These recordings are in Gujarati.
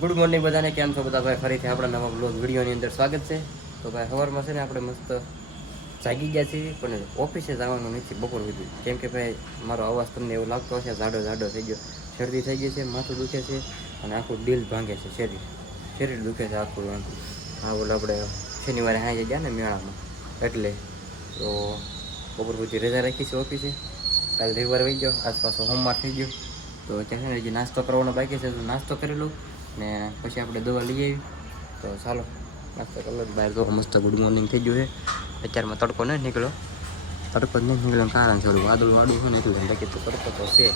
ગુડ મોર્નિંગ બધાને, કેમ છો બધા ભાઈ? ફરીથી આપણા નવા બ્લોગ વિડીયોની અંદર સ્વાગત છે. તો ભાઈ સવારમાં છે ને આપણે મસ્ત જાગી ગયા છીએ, પણ ઓફિસે જવાનું નથી બપોર સુધી. કેમ કે ભાઈ મારો અવાજ તમને એવું લાગતો હશે, જાડો થઈ ગયો, શરદી થઈ ગઈ છે, માથું દુખે છે અને આખું દિલ ભાંગે છે, શરીર દુખે છે આખું. હા બોલો, આપણે શનિવારે હાજે ગયા ને મેળામાં, એટલે તો બપોર સુધી રજા રાખી છે ઓફિસે. કાલે રવિવાર વહી ગયો, આસપાસ હોમવાર થઈ ગયો. તો ત્યાં છે ને નાસ્તો કરવાનો બાકી છે, તો નાસ્તો કરી લઉં ને પછી આપણે દવા લઈ આવી. તો ચાલો નાસ્તો કરી લો. બહાર તો મસ્ત ગુડ મોર્નિંગ થઈ ગયું છે. અત્યારમાં તડકો નહીં નીકળ્યો, તડકો જ નહીં નીકળ્યો કારણ છે વાદળું છે ને, એટલે બાકી તો તડકો તો છે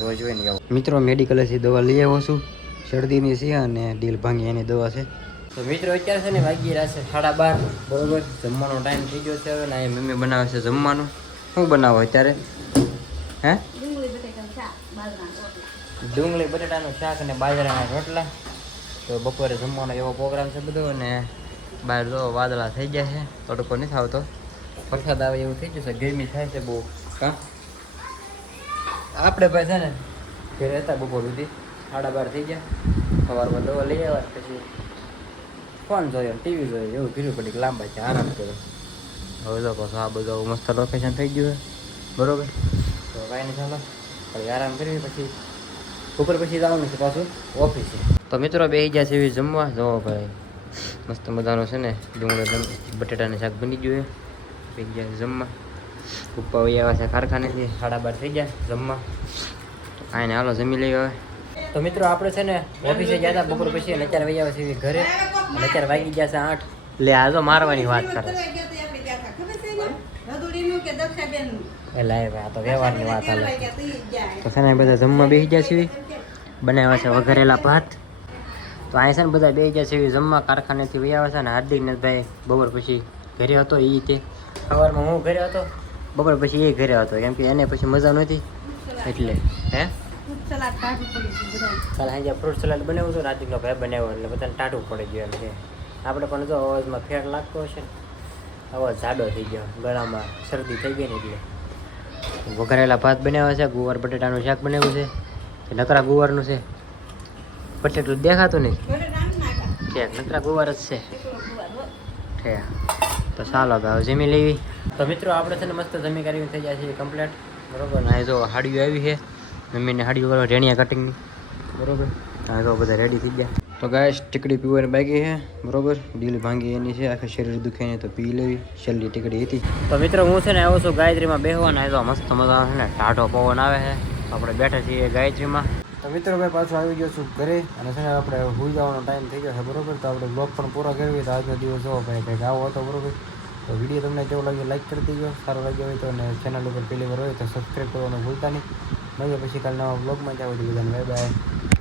રોજ હોય ને આવો. મિત્રો મેડિકલેથી દવા લઈ આવ્યો છું, શરદીની છે અને ડીલ ભાંગી એની દવા છે. તો મિત્રો અત્યારે છે ને વાગી રહ્યા છે 12:30, બરોબર. જમવાનો ટાઈમ થઈ ગયો છે હવે. ને મમ્મી બનાવે છે જમવાનું. શું બનાવો અત્યારે? હે? ડુંગળી બટેટાનું શાક અને બાજરાના રોટલા. તો બપોરે જમવાનો એવો પ્રોગ્રામ છે બધો. અને બહાર જો વાદળા થઈ ગયા છે, તડકો નથી આવતો, વરસાદ આવે એવું થઈ ગયું છે, ગરમી થાય છે બહુ. કાં આપણે ભાઈ છે ને ઘરે હતા બપોર સુધી, 12:30 થઈ ગયા. સવારમાં દવા લઈ આવ્યા, પછી ફોન જોયો, ટીવી જોયો, એવું પીરું પડી લાંબા છે, આરામ કર્યો. હવે તો પાછું આ બધું મસ્ત લોકેશન થઈ ગયું છે, બરોબર. તો કાંઈ નહીં, ચાલો પછી આરામ કરવી, પછી ઉપર પછી જવાનું છે પાછું ઓફિસે. તો મિત્રો બેસી ગયા છે એવી જમવા. જો ભાઈ મસ્ત મજાનો છે ને ડુંગળી બટેટાનું શાક બની ગયું છે. બેસી ગયા છે જમવા. પપ્પા વહી આવ્યા છે કારખાનેથી, 12:30 થઈ ગયા જમવા. તો કાંઈ ને હાલો જમી લઈએ હવે. તો મિત્રો આપણે છે ને ઓફિસે ગયા હતા બપોર પછી, અને અત્યારે વહી આવ્યા છે ઘરે. અને અત્યારે વાગી ગયા છે 8. લે આ તો મારવાની વાત કરે છે. એટલે આ તો વ્યવહારની વાત હાલે. તો છે ને બધા જમવા બેસી ગયા છે, બનાવ્યા છે વઘારેલા ભાત. તો અહીં છે ને બધા બેસી ગયા છે જમવા, કારખાનેથી વહી આવ્યા છે. અને હાર્દિકનાથભાઈ બપોર પછી ઘરે હતો, એ તે સવારમાં હું ઘરે હતો, બપોર પછી એ ઘરે હતો, કેમ કે એને પછી મજા નહોતી એટલે. હે કાલે સાંજે ફ્રૂટ સલાડ બનાવ્યું હતું, હાર્દિકનો ભાઈ બનાવ્યો, એટલે બધાને ટાઢું પડી ગયું એમ છે. આપણે પણ જો અવાજમાં ફેર લાગતો હશે ને, અવાજ જાડો થઈ ગયો, ગળામાં શરદી થઈ ગઈ ને એટલે. વઘારેલા ભાત બનાવ્યા છે, ગુવાર બટેટાનું શાક બનાવ્યું છે. નકરા ગુવારનું છે, બટેટું દેખાતું નહીં, ઠેક નકરા ગુવાર જ છે. ઠેક તો ચાલો હવે જમી લેવી. તો મિત્રો આપણે છે ને મસ્ત જમી કરી થઈ જાય છે કમ્પ્લીટ, બરોબર. ને જો હાડીઓ આવી છે, મમ્મીને હાડીઓ કરવા રેણિયા કટિંગની, બરોબર. હા તો બધા રેડી થઈ ગયા. તો ગાય ટીકડી પીવાની બાકી છે, બરોબર. ડીલ ભાંગી એની છે, આખા શરીર દુખે ને તો પી લેવી, છેલ્લી ટીકડી હતી. તો મિત્રો હું છે ને આવ્યો છું ગાયત્રીમાં બેસવાના. તો મસ્ત મજાનો છે ને ટાઢો પવન આવે છે, આપણે બેઠા છીએ ગાયત્રીમાં. તો મિત્રો ભાઈ પાછો આવી ગયો છું ઘરે, અને છે ને આપણે હોઈ જવાનો ટાઈમ થઈ ગયો છે, બરોબર. તો આપણે બ્લોગ પણ પૂરો કરવી. તો આજનો દિવસ જોવો ભાઈ કંઈક આવો હતો, બરોબર. તો વિડીયો તમને કેવો લાગ્યો લાઈક કરી દેજો, સારો લાગ્યો હોય તો, અને ચેનલ ઉપર પહેલી વાર હોય તો સબસ્ક્રાઈબ કરવાનું ભૂલતા નહીં. મળીએ પછી કાલે નવા બ્લોગમાં. ત્યાં સુધી બધાને બાય બાય.